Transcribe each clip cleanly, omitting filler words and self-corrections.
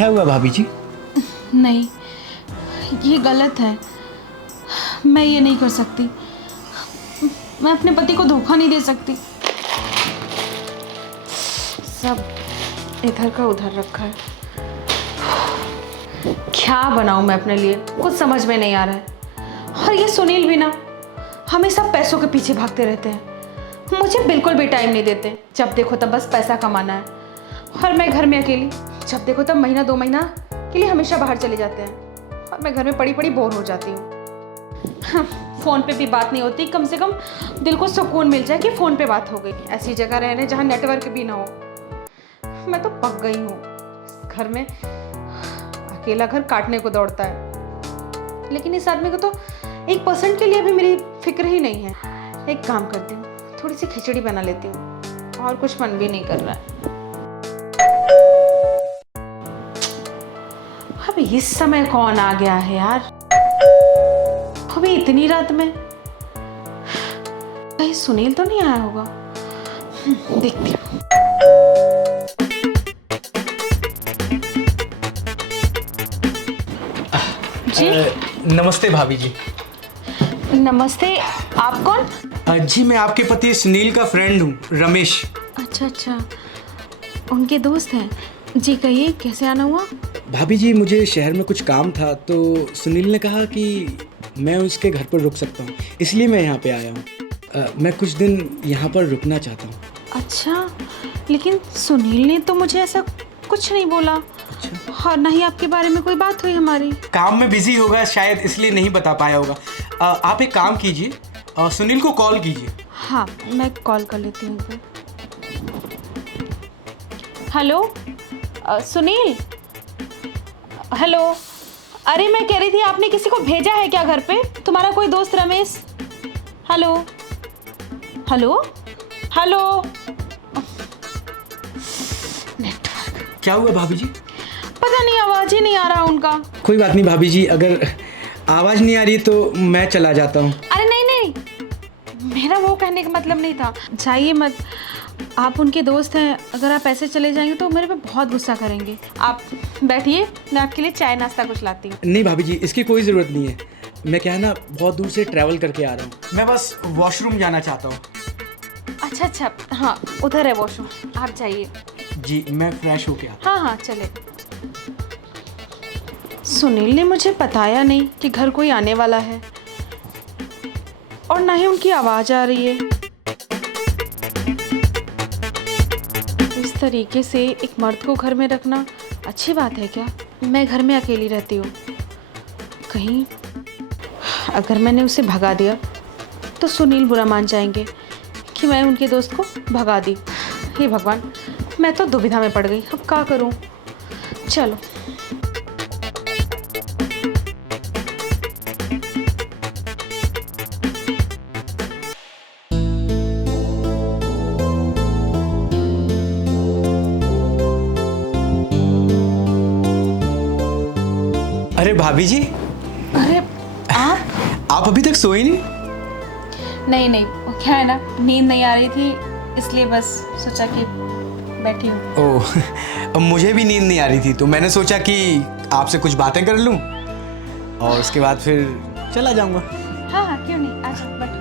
क्या हुआ भाभी जी? नहीं, ये गलत है। मैं ये नहीं कर सकती। मैं अपने पति को धोखा नहीं दे सकती। सब इधर का उधर रखा है। क्या बनाऊं मैं अपने लिए, कुछ समझ में नहीं आ रहा है। और ये सुनील भी ना हमेशा पैसों के पीछे भागते रहते हैं। मुझे बिल्कुल भी टाइम नहीं देते। जब देखो तब बस पैसा कमाना है। और मैं घर में अकेली, जब देखो तब महीना 2 महीना के लिए हमेशा बाहर चले जाते हैं। और मैं घर में पड़ी पड़ी बोर हो जाती हूँ। फ़ोन पे भी बात नहीं होती। कम से कम दिल को सुकून मिल जाए कि फ़ोन पे बात हो गई। ऐसी जगह रहने जहाँ नेटवर्क भी ना हो। मैं तो पक गई हूँ। घर में अकेला घर काटने को दौड़ता है। लेकिन इस आदमी को तो 1% के लिए भी मेरी फिक्र ही नहीं है। एक काम करती हूँ, थोड़ी सी खिचड़ी बना लेती हूँ। और कुछ मन भी नहीं कर रहा है। अभी इस समय कौन आ गया है यार? अभी इतनी रात में कहीं सुनील तो नहीं आया होगा। देखती हूँ। जी नमस्ते भाभी जी। नमस्ते। आप कौन? जी मैं आपके पति सुनील का फ्रेंड हूँ, रमेश। अच्छा अच्छा, उनके दोस्त हैं। जी कहिए, कैसे आना हुआ? भाभी जी मुझे शहर में कुछ काम था तो सुनील ने कहा कि मैं उसके घर पर रुक सकता हूँ, इसलिए मैं यहाँ पे आया हूँ। मैं कुछ दिन यहाँ पर रुकना चाहता हूँ। अच्छा, लेकिन सुनील ने तो मुझे ऐसा कुछ नहीं बोला। अच्छा। और ना ही आपके बारे में कोई बात हुई हमारी। काम में बिजी होगा शायद, इसलिए नहीं बता पाया होगा। आप एक काम कीजिए, सुनील को कॉल कीजिए। हाँ, मैं कॉल कर लेती हूँ फिर। हेलो सुनील। हेलो। अरे मैं कह रही थी, आपने किसी को भेजा है क्या घर पे? तुम्हारा कोई दोस्त Ramesh? Hello hello hello. Network. क्या हुआ भाभी जी? पता नहीं, आवाज ही नहीं आ रहा उनका। कोई बात नहीं भाभी जी, अगर आवाज़ नहीं आ रही तो मैं चला जाता हूँ। अरे नहीं नहीं, मेरा वो कहने का मतलब नहीं था। जाइए मत, आप उनके दोस्त हैं। अगर आप ऐसे चले जाएंगे तो मेरे पे बहुत गुस्सा करेंगे। आप बैठिए, मैं आपके लिए चाय नाश्ता कुछ लाती हूँ। नहीं भाभी जी, इसकी कोई ज़रूरत नहीं है। मैं क्या है ना, बहुत दूर से ट्रैवल करके आ रहा हूँ। मैं बस वॉशरूम जाना चाहता हूँ। अच्छा अच्छा, हाँ उधर है वॉशरूम, आप जाइए। जी मैं फ्रेश होके आता हाँ हाँ चले। सुनील ने मुझे बताया नहीं कि घर कोई आने वाला है, और ना ही उनकी आवाज़ आ रही है। इस तरीके से एक मर्द को घर में रखना अच्छी बात है क्या? मैं घर में अकेली रहती हूँ। कहीं अगर मैंने उसे भगा दिया तो सुनील बुरा मान जाएंगे कि मैं उनके दोस्त को भगा दी। हे भगवान, मैं तो दुविधा में पड़ गई। अब क्या करूँ? चलो। अरे भाभी जी, अरे आप अभी तक सोई नहीं? नहीं नहीं, वो क्या है ना, नींद नहीं आ रही थी, इसलिए बस सोचा कि बैठी हूँ। ओह मुझे भी नींद नहीं आ रही थी तो मैंने सोचा कि आपसे कुछ बातें कर लूं और उसके बाद फिर चला जाऊंगा। हाँ हाँ क्यों नहीं, आ जाओ बैठो।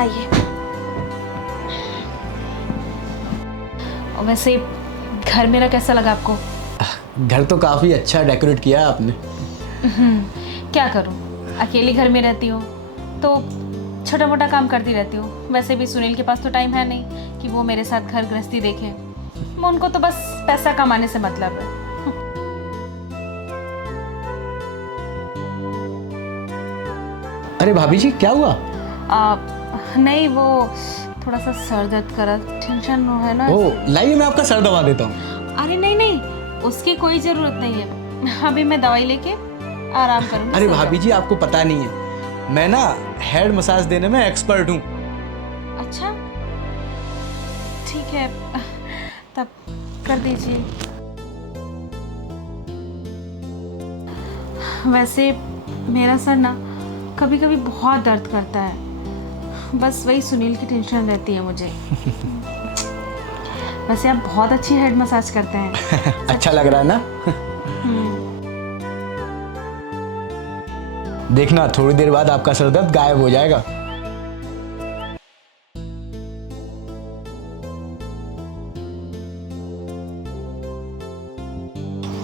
आइए। वैसे घर मेरा कैसा लगा आपको? घर तो काफ़ी अच्छा डेकोरेट किया आपने। क्या करूँ, अकेली घर में रहती हूँ तो छोटा मोटा काम करती रहती हूँ। वैसे भी सुनील के पास तो टाइम है नहीं कि वो मेरे साथ घर गृहस्थी देखे। मैं उनको तो बस पैसा कमाने से मतलब है। अरे भाभी जी क्या हुआ? नहीं, वो थोड़ा सा सर दर्द करा, टेंशन है ना। ओह लाइए मैं आपका सर दबा देता हूँ। अरे नहीं नहीं, उसकी कोई ज़रूरत नहीं है। अभी मैं दवाई लेके आराम करूँगी। अरे भाभी जी आपको पता नहीं है, मैं ना हेड मसाज देने में एक्सपर्ट हूँ। अच्छा ठीक है, तब कर दीजिए। वैसे मेरा सर ना कभी कभी बहुत दर्द करता है। बस वही सुनील की टेंशन रहती है मुझे। वैसे आप बहुत अच्छी हेड मसाज करते हैं। अच्छा लग रहा है ना? देखना थोड़ी देर बाद आपका सर दर्द गायब हो जाएगा।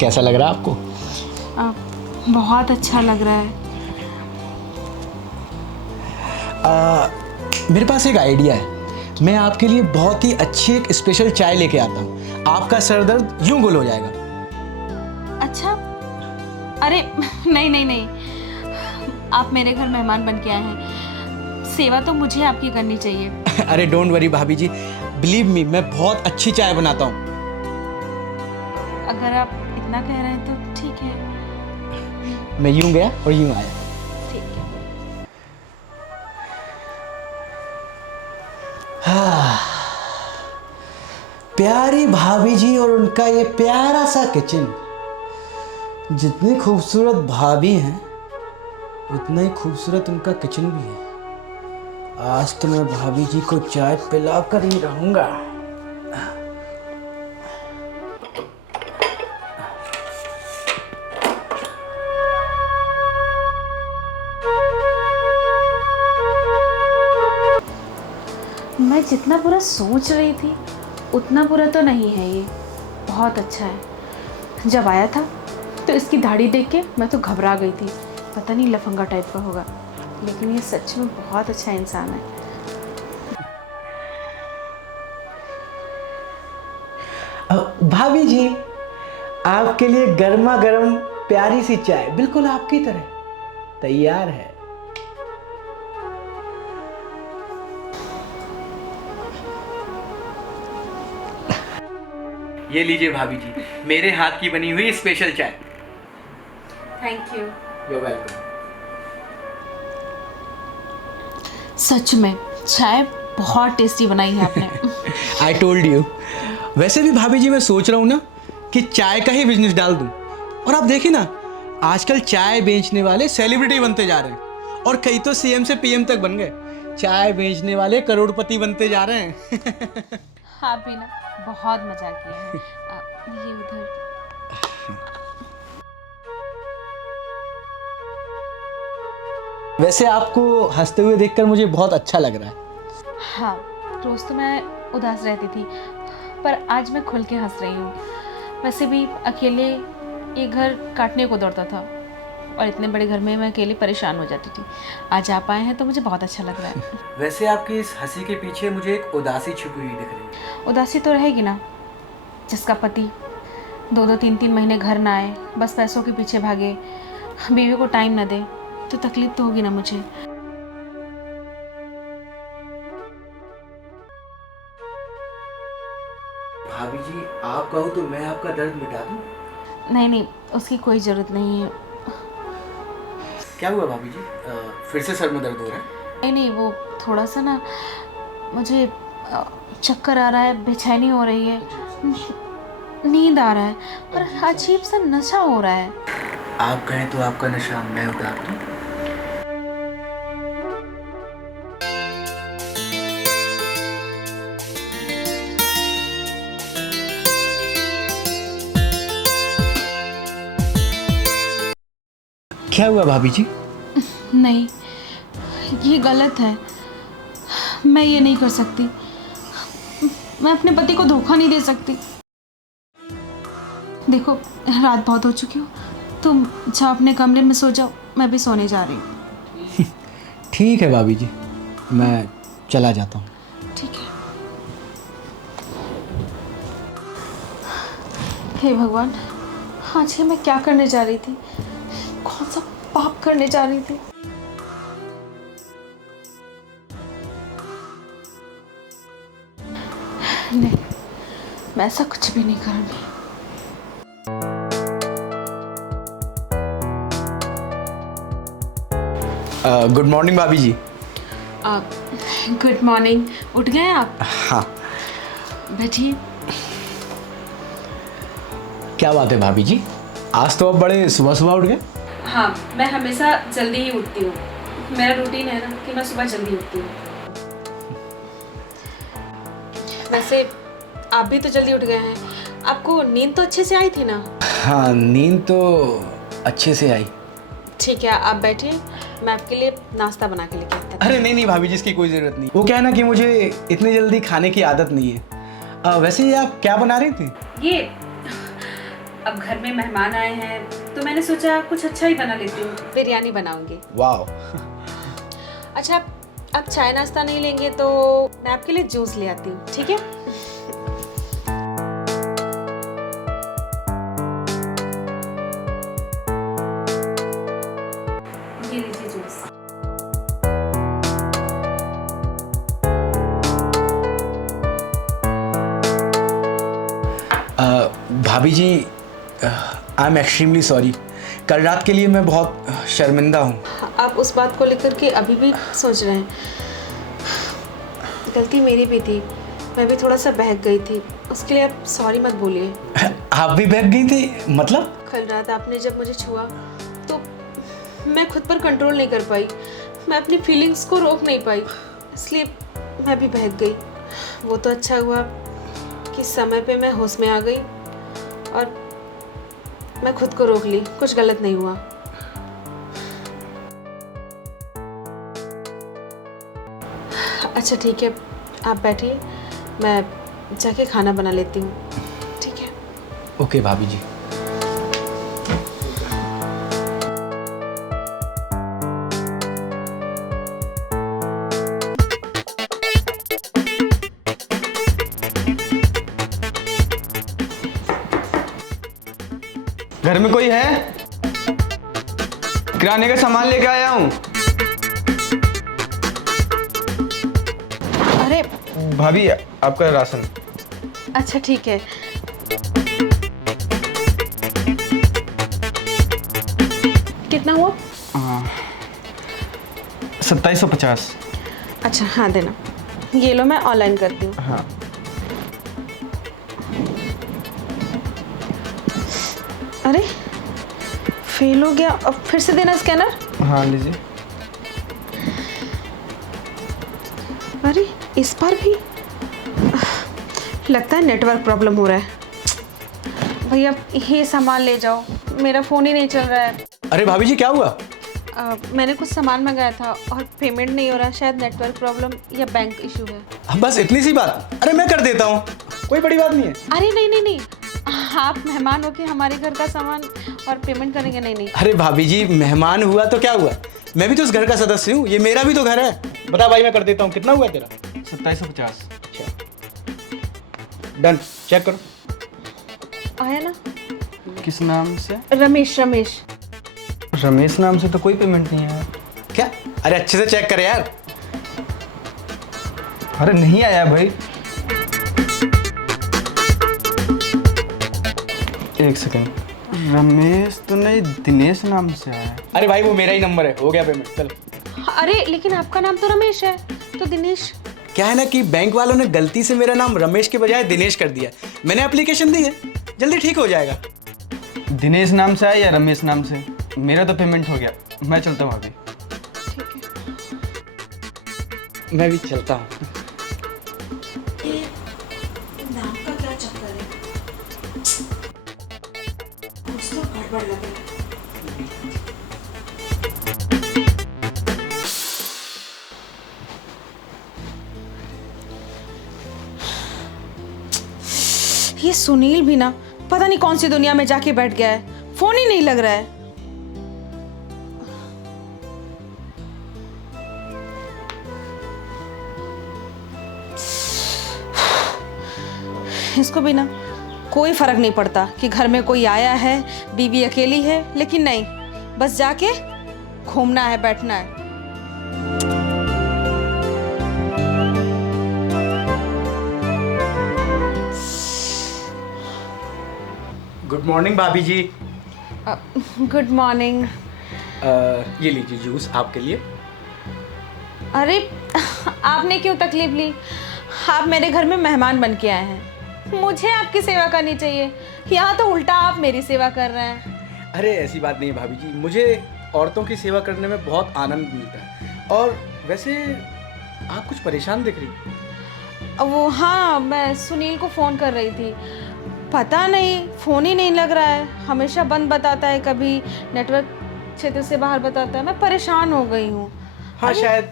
कैसा लग रहा है आपको? बहुत अच्छा लग रहा है। मेरे पास एक आइडिया है। मैं आपके लिए बहुत ही अच्छी एक स्पेशल चाय लेके आता हूँ। आपका सर दर्द यूं गुल हो जाएगा। अच्छा, अरे नहीं नहीं नहीं, आप मेरे घर मेहमान बन के आए हैं, सेवा तो मुझे आपकी करनी चाहिए। अरे डोंट वरी भाभी जी, बिलीव मी, मैं बहुत अच्छी चाय बनाता हूँ। अगर आप इतना कह रहे हैं तो ठीक है। मैं यूं गया और यूं आया। ठीक है। प्यारी भाभी जी और उनका ये प्यारा सा किचन। जितनी खूबसूरत भाभी हैं उतना ही खूबसूरत उनका किचन भी है। आज तो मैं भाभी जी को चाय पिला कर ही रहूंगा। मैं जितना बुरा सोच रही थी उतना बुरा तो नहीं है ये, बहुत अच्छा है। जब आया था तो इसकी दाढ़ी देख के मैं तो घबरा गई थी, पता नहीं लफंगा टाइप का होगा, लेकिन ये सच में बहुत अच्छा इंसान है। भाभी जी, आपके लिए गर्मा गर्म प्यारी सी चाय बिल्कुल आपकी तरह तैयार है। ये लीजिए भाभी जी, मेरे हाथ की बनी हुई स्पेशल चाय। Thank you. You welcome. सच में चाय बहुत टेस्टी बनाई है आपने। I told you. वैसे भी भाभी जी मैं सोच रहा हूँ ना कि चाय का ही बिजनेस डाल दूँ। और आप देखिए ना, आजकल चाय बेचने वाले सेलिब्रिटी बनते जा रहे हैं और कई तो सीएम से पीएम तक बन गए। चाय बेचने वाले करोड़पति बनते जा रहे हैं। आप भी ना बहुत मजा किए हैं। ये उधर वैसे आपको हंसते हुए देखकर मुझे बहुत अच्छा लग रहा है। हाँ, रोज़ तो मैं उदास रहती थी, पर आज मैं खुल के हंस रही हूँ। वैसे भी अकेले ये घर काटने को दौड़ता था और इतने बड़े घर में मैं अकेले परेशान हो जाती थी। आज आप आए हैं तो मुझे बहुत अच्छा लग रहा है। वैसे आपकी इस हंसी के पीछे मुझे एक उदासी छुपी हुई दिख रही है। उदासी तो रहेगी ना, जिसका पति 2-2 3-3 महीने घर ना आए, बस पैसों के पीछे भागे, बीवी को टाइम ना दे, तो तकलीफ तो होगी ना मुझे। भाभी जी, आप कहो तो मैं आपका दर्द मिटा दूं? नहीं नहीं, उसकी कोई ज़रूरत नहीं है। क्या हुआ भाभी जी? फिर से सर में दर्द हो रहा है? नहीं नहीं, वो थोड़ा सा ना मुझे चक्कर आ रहा है, बेचैनी हो रही है, नींद आ रहा है और अजीब सा नशा हो रहा है। आप कहें तो आपका नशा मैं उतार दूं? क्या हुआ भाभी जी? नहीं, ये गलत है, मैं ये नहीं कर सकती। मैं अपने पति को धोखा नहीं दे सकती। देखो, रात बहुत हो चुकी हो, तुम जाओ अपने कमरे में सो जाओ, मैं भी सोने जा रही हूँ। ठीक है भाभी जी, मैं चला जाता हूँ। ठीक है। हे भगवान, आज ये मैं क्या करने जा रही थी? कौन सा पाप करने जा रही थी? नहीं, मैं ऐसा कुछ भी नहीं करूँगी। गुड मॉर्निंग भाभी जी। Good morning. उठ गए आप? हाँ। बैठिए। क्या बात है भाभी जी, आज तो आप बड़े सुबह सुबह उठ गए। हाँ, मैं हमेशा जल्दी ही उठती हूँ। मेरा रूटीन है ना कि मैं सुबह जल्दी उठती हूँ। वैसे आप भी तो जल्दी उठ गए हैं। आपको नींद तो अच्छे से आई थी ना? हाँ, नींद तो अच्छे से आई। ठीक है, आप बैठिए, मैं आपके लिए नाश्ता बना के लेके आता हूँ। अरे नहीं नहीं भाभी जी, इसकी कोई ज़रूरत नहीं। वो क्या है ना कि मुझे इतनी जल्दी खाने की आदत नहीं है। वैसे ये आप क्या बना रही थी? ये अब घर में मेहमान आए हैं तो मैंने सोचा कुछ अच्छा ही बना लेती हूँ। बिरयानी बनाऊंगी। वाह। अच्छा, आप चाय नाश्ता नहीं लेंगे तो मैं आपके लिए जूस ले आती हूँ, ठीक है? ये लीजिए जूस। भाभी जी, आई एम एक्सट्रीमली सॉरी। कल रात के लिए मैं बहुत शर्मिंदा हूँ। आप उस बात को लेकर के अभी भी सोच रहे हैं? गलती मेरी भी थी, मैं भी थोड़ा सा बहक गई थी, उसके लिए आप सॉरी मत बोलिए। आप भी बहक गई थी? मतलब? कल रात आपने जब मुझे छुआ तो मैं खुद पर कंट्रोल नहीं कर पाई, मैं अपनी फीलिंग्स को रोक नहीं पाई, इसलिए मैं भी बहक गई। वो तो अच्छा हुआ कि समय पे मैं होश में आ गई और मैं खुद को रोक ली, कुछ गलत नहीं हुआ। अच्छा ठीक है, आप बैठिए, मैं जाके खाना बना लेती हूँ, ठीक है? ओके भाभी जी। घर में कोई है? किराने का सामान लेके आया हूँ। अरे भाभी, आपका राशन। अच्छा ठीक है। कितना हुआ? 2750। अच्छा हाँ देना, ये लो, मैं ऑनलाइन करती हूँ। हाँ। अरे फेल हो गया, अब फिर से देना स्कैनर। हाँ लीजिए। अरे इस बार भी लगता है नेटवर्क प्रॉब्लम हो रहा है। भैया ये सामान ले जाओ, मेरा फ़ोन ही नहीं चल रहा है। अरे भाभी जी, क्या हुआ? मैंने कुछ सामान मंगाया था और पेमेंट नहीं हो रहा, शायद नेटवर्क प्रॉब्लम या बैंक इशू है। बस इतनी सी बात? अरे मैं कर देता हूँ, कोई बड़ी बात नहीं है। अरे नहीं नहीं नहीं, आप मेहमान हो के हमारे घर का सामान और पेमेंट करेंगे? नहीं नहीं। अरे भाभी जी, मेहमान हुआ तो क्या हुआ, मैं भी तो इस घर का सदस्य हूँ, ये मेरा भी तो घर है। बता भाई, मैं कर देता हूँ। कितना हुआ तेरा? 2750। अच्छा डन, चेक करो। आया ना? किस नाम से? रमेश। रमेश रमेश नाम से तो कोई पेमेंट नहीं आया। क्या? अरे अच्छे से चेक कर यार। अरे नहीं आया भाई। एक सेकंड, रमेश तो नहीं, दिनेश नाम से आया। अरे भाई वो मेरा ही नंबर है, हो गया पेमेंट, चल। अरे लेकिन आपका नाम तो रमेश है, तो दिनेश। क्या है ना कि बैंक वालों ने गलती से मेरा नाम रमेश के बजाय दिनेश कर दिया। मैंने एप्लीकेशन दी है, जल्दी ठीक हो जाएगा। दिनेश नाम से आया या रमेश नाम से? मेरा तो पेमेंट हो गया, मैं चलता हूँ अभी। ठीक है। मैं भी चलता हूँ। नाम का क्या चक्कर है, कुछ तो गड़बड़ लग रहा है। ये सुनील भी ना पता नहीं कौन सी दुनिया में जाके बैठ गया है, फोन ही नहीं लग रहा है। इसको भी ना कोई फर्क नहीं पड़ता कि घर में कोई आया है, बीवी अकेली है, लेकिन नहीं, बस जाके घूमना है, बैठना है। गुड मॉर्निंग भाभी जी। Good morning. ये लीजिए जूस आपके लिए। अरे आपने क्यों तकलीफ ली, आप मेरे घर में मेहमान बन के आए हैं, मुझे आपकी सेवा करनी चाहिए, यहाँ तो उल्टा आप मेरी सेवा कर रहे हैं। अरे ऐसी बात नहीं भाभी जी, मुझे औरतों की सेवा करने में बहुत आनंद मिलता है। और वैसे आप कुछ परेशान दिख रही। वो हाँ, मैं सुनील को फ़ोन कर रही थी। पता नहीं, फ़ोन ही नहीं लग रहा है। हमेशा बंद बताता है, कभी नेटवर्क क्षेत्र से बाहर बताता है। मैं परेशान हो गई हूँ। हाँ, शायद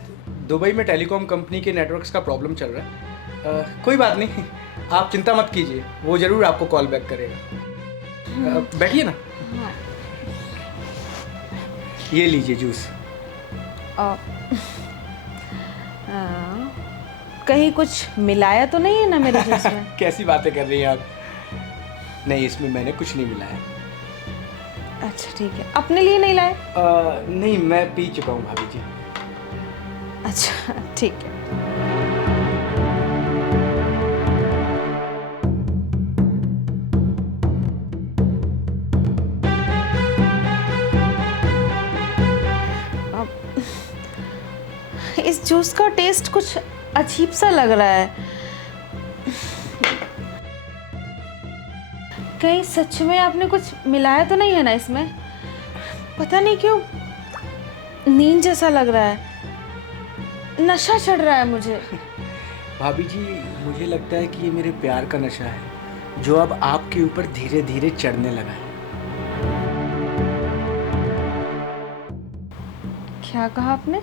दुबई में टेलीकॉम कंपनी के नेटवर्क्स का प्रॉब्लम चल रहा है। कोई बात नहीं, आप चिंता मत कीजिए, वो ज़रूर आपको कॉल बैक करेगा। बैठिए ना। हाँ। ये लीजिए जूस। कहीं कुछ मिलाया तो नहीं है ना मेरे जूस में? कैसी बातें कर रही हैं आप? नहीं, इसमें मैंने कुछ नहीं मिलाया। अच्छा ठीक है, अपने लिए नहीं लाए? नहीं, मैं पी चुका हूँ भाभी जी। अच्छा ठीक है। अब इस जूस का टेस्ट कुछ अजीब सा लग रहा है। कहीं सच में आपने कुछ मिलाया तो नहीं है ना इसमें? पता नहीं क्यों नींद जैसा लग रहा है, नशा चढ़ रहा है मुझे। भाभी जी, मुझे लगता है कि ये मेरे प्यार का नशा है जो अब आपके ऊपर धीरे धीरे चढ़ने लगा है। क्या कहा आपने?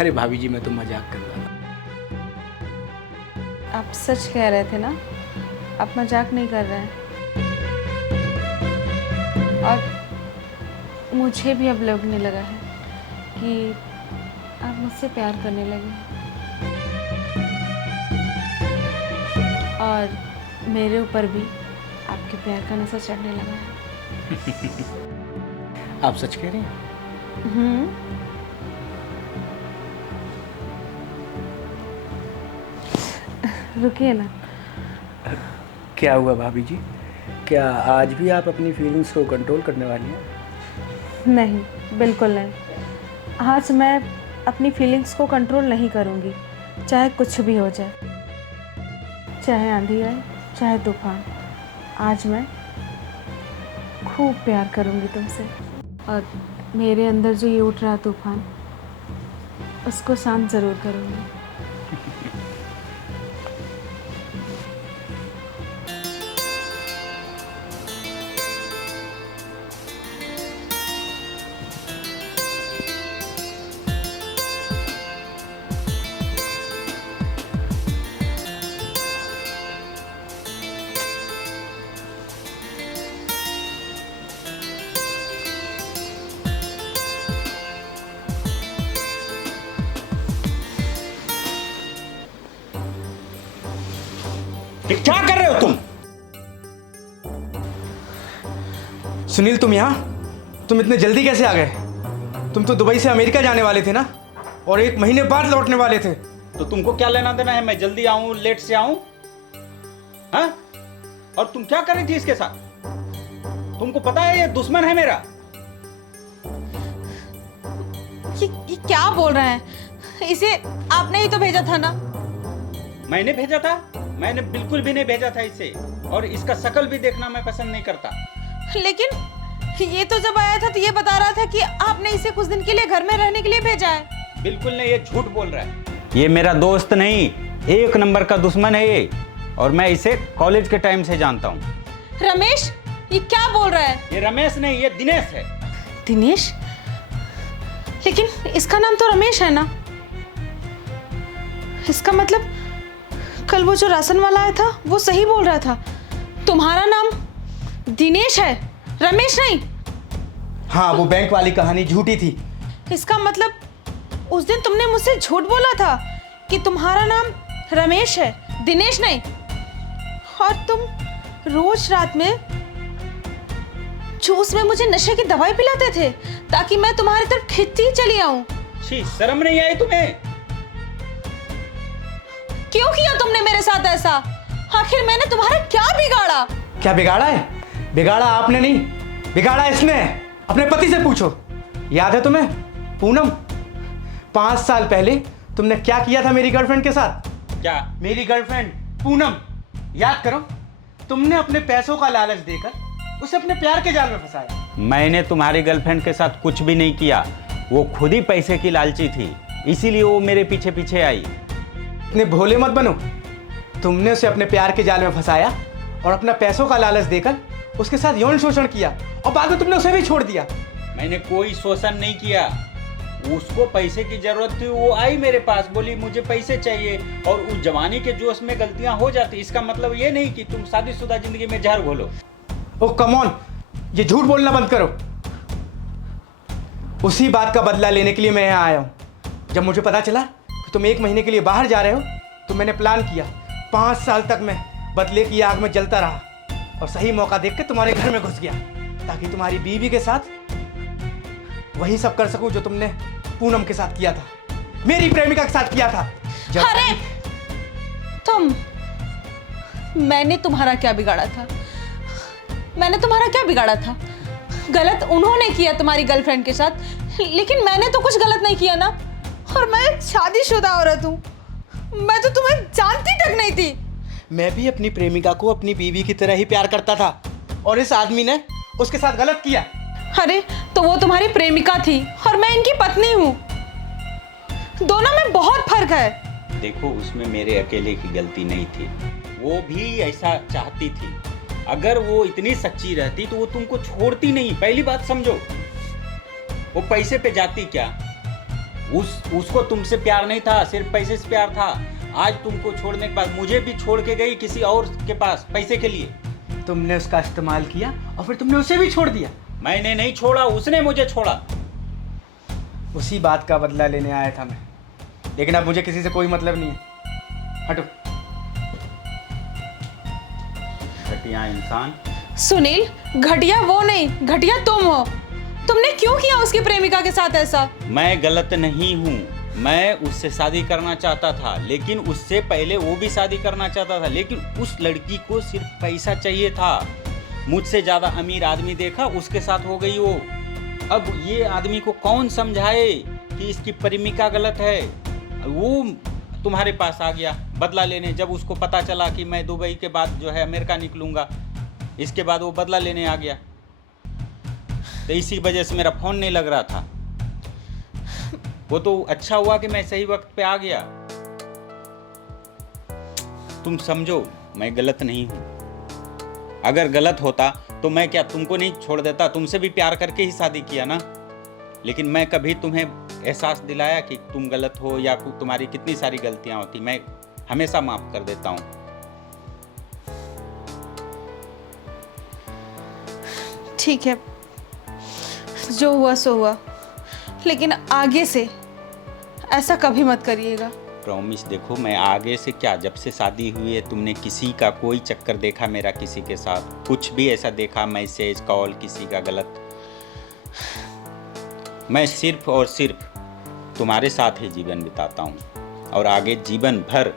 अरे भाभी जी, मैं तो मजाक कर रहा था। आप सच कह रहे थे ना? आप मजाक नहीं कर रहे हैं। और मुझे भी अब लगने लगा है कि आप मुझसे प्यार करने लगे और मेरे ऊपर भी आपके प्यार का नशा चढ़ने लगा है। आप सच कह रही हैं? रुकिए ना। क्या हुआ भाभी जी? क्या आज भी आप अपनी फीलिंग्स को कंट्रोल करने वाली हैं? नहीं, बिल्कुल नहीं। आज मैं अपनी फीलिंग्स को कंट्रोल नहीं करूँगी, चाहे कुछ भी हो जाए, चाहे आंधी आए, चाहे तूफान। आज मैं खूब प्यार करूँगी तुमसे और मेरे अंदर जो ये उठ रहा तूफान, उसको शांत ज़रूर करूँगी। ये क्या कर रहे हो तुम? सुनील, तुम यहाँ? तुम इतने जल्दी कैसे आ गए? तुम तो दुबई से अमेरिका जाने वाले थे ना, और 1 महीने बाद लौटने वाले थे। तो तुमको क्या लेना देना है मैं जल्दी आऊं लेट से आऊं? हाँ? और तुम क्या कर रही थी इसके साथ? तुमको पता है ये दुश्मन है मेरा। ये क्या बोल रहे हैं? इसे आपने ही तो भेजा था ना? मैंने भेजा था? मैंने बिल्कुल भी नहीं भेजा था इसे, और इसका शक्ल भी देखना मैं पसंद नहीं करता। लेकिन ये तो जब आया था तो ये बता रहा था कि आपने इसे कुछ दिन के लिए घर में रहने के लिए भेजा है। बिल्कुल नहीं, ये झूठ बोल रहा है। ये मेरा दोस्त नहीं, 1 नंबर का दुश्मन है ये, और मैं इसे कॉलेज के टाइम से जानता हूँ। रमेश, ये क्या बोल रहा है? ये रमेश नहीं, ये दिनेश है। दिनेश? लेकिन इसका नाम तो रमेश है ना? इसका मतलब कल वो जो राशन वाला आया था वो सही बोल रहा था। तुम्हारा नाम दिनेश है, रमेश नहीं। हाँ, वो बैंक वाली कहानी झूठी थी। इसका मतलब उस दिन तुमने मुझसे झूठ बोला था कि तुम्हारा नाम रमेश है, दिनेश नहीं। और तुम रोज रात में जूस में मुझे नशे की दवाई पिलाते थे ताकि मैं तुम्हारी तरफ खिंचती ही चली आऊं। छी, शर्म नहीं आई तुम्हें? क्यों किया तुमने मेरे साथ ऐसा? आखिर मैंने तुम्हारा क्या बिगाड़ा? क्या बिगाड़ा है? बिगाड़ा आपने नहीं, बिगाड़ा इसने। अपने पति से पूछो। याद है तुम्हें पूनम? 5 साल पहले तुमने क्या किया था मेरी गर्लफ्रेंड के साथ? क्या? मेरी गर्लफ्रेंड पूनम, याद करो। तुमने अपने पैसों का लालच देकर उसे अपने प्यार के जाल में फंसाया। मैंने तुम्हारी गर्लफ्रेंड के साथ कुछ भी नहीं किया, वो खुद ही पैसे की लालची थी, इसीलिए वो मेरे पीछे पीछे आई। इतने भोले मत बनो। तुमने उसे अपने प्यार के जाल में फंसाया और अपना पैसों का लालच देकर उसके साथ यौन शोषण किया और बाद में तुमने उसे भी छोड़ दिया। मैंने कोई शोषण नहीं किया। उसको पैसे की जरूरत थी, वो आई मेरे पास, बोली मुझे पैसे चाहिए, और उस जवानी के जोश में गलतियां हो जाती। इसका मतलब ये नहीं कि तुम शादीशुदा जिंदगी में जहर घोलो। ओ कम ऑन, ये झूठ बोलना बंद करो। उसी बात का बदला लेने के लिए मैं यहाँ आया हूँ। जब मुझे पता चला कि तुम 1 महीने के लिए बाहर जा रहे हो तो मैंने प्लान किया 5 साल तक मैं बदले की आग में जलता रहा और सही मौका देख के तुम्हारे घर में घुस गया ताकि तुम्हारी बीवी के साथ वही सब कर सकूं जो तुमने पूनम के साथ किया था, मेरी प्रेमिका के साथ किया था। अरे तुम, मैंने तुम्हारा क्या बिगाड़ा था? मैंने तुम्हारा क्या बिगाड़ा था? गलत उन्होंने किया तुम्हारी गर्लफ्रेंड के साथ, लेकिन मैंने तो कुछ गलत नहीं किया ना। और मैं एक शादीशुदा औरत हूँ, मैं तो तुम्हें जानती तक नहीं थी। मैं भी अपनी प्रेमिका को अपनी बीवी की तरह ही प्यार करता था और इस आदमी ने उसके साथ गलत किया। अरे तो वो तुम्हारी प्रेमिका थी और मैं इनकी पत्नी हूँ, दोनों में बहुत फर्क है। देखो, उसमें मेरे अकेले की गलती नहीं थी, वो भी ऐसा चाहती थी। अगर वो इतनी सच्ची रहती तो वो तुमको छोड़ती नहीं। पहली बात समझो, वो पैसे पे जाती क्या? उसको तुमसे प्यार नहीं था, सिर्फ पैसे से प्यार था। आज तुमको छोड़ने के बाद मुझे भी छोड़ के गई किसी और के पास पैसे के लिए। तुमने उसका इस्तेमाल किया और फिर तुमने उसे भी छोड़ दिया। मैंने नहीं छोड़ा, उसने मुझे छोड़ा। उसी बात का बदला लेने आया था मैं, लेकिन अब मुझे किसी से कोई मतलब नहीं है। हटो। घटिया इंसान। सुनील, घटिया वो नहीं, घटिया तुम हो। तुमने क्यों किया उसकी प्रेमिका के साथ ऐसा? मैं गलत नहीं हूँ, मैं उससे शादी करना चाहता था, लेकिन उससे पहले वो भी शादी करना चाहता था, लेकिन उस लड़की को सिर्फ पैसा चाहिए था। मुझसे ज़्यादा अमीर आदमी देखा, उसके साथ हो गई वो। अब ये आदमी को कौन समझाए कि इसकी प्रेमिका गलत है? वो तुम्हारे पास आ गया बदला लेने। जब उसको पता चला कि मैं दुबई के बाद जो है अमेरिका निकलूँगा, इसके बाद वो बदला लेने आ गया। तो इसी वजह से मेरा फ़ोन नहीं लग रहा था। वो तो अच्छा हुआ कि मैं सही वक्त पे आ गया। तुम समझो, मैं गलत नहीं हूँ। अगर गलत होता तो मैं क्या तुमको नहीं छोड़ देता? तुमसे भी प्यार करके ही शादी किया ना। लेकिन मैं कभी तुम्हें एहसास दिलाया कि तुम गलत हो या तुम्हारी कितनी सारी गलतियां होती? मैं हमेशा माफ कर देता हूँ। ठीक है, जो हुआ सो हुआ, लेकिन आगे से ऐसा कभी मत करिएगा। प्रॉमिस। देखो, मैं आगे से क्या, जब से शादी हुई है तुमने किसी का कोई चक्कर देखा मेरा किसी के साथ? कुछ भी ऐसा देखा, मैसेज कॉल किसी का गलत? मैं सिर्फ और सिर्फ तुम्हारे साथ ही जीवन बिताता हूँ और आगे जीवन भर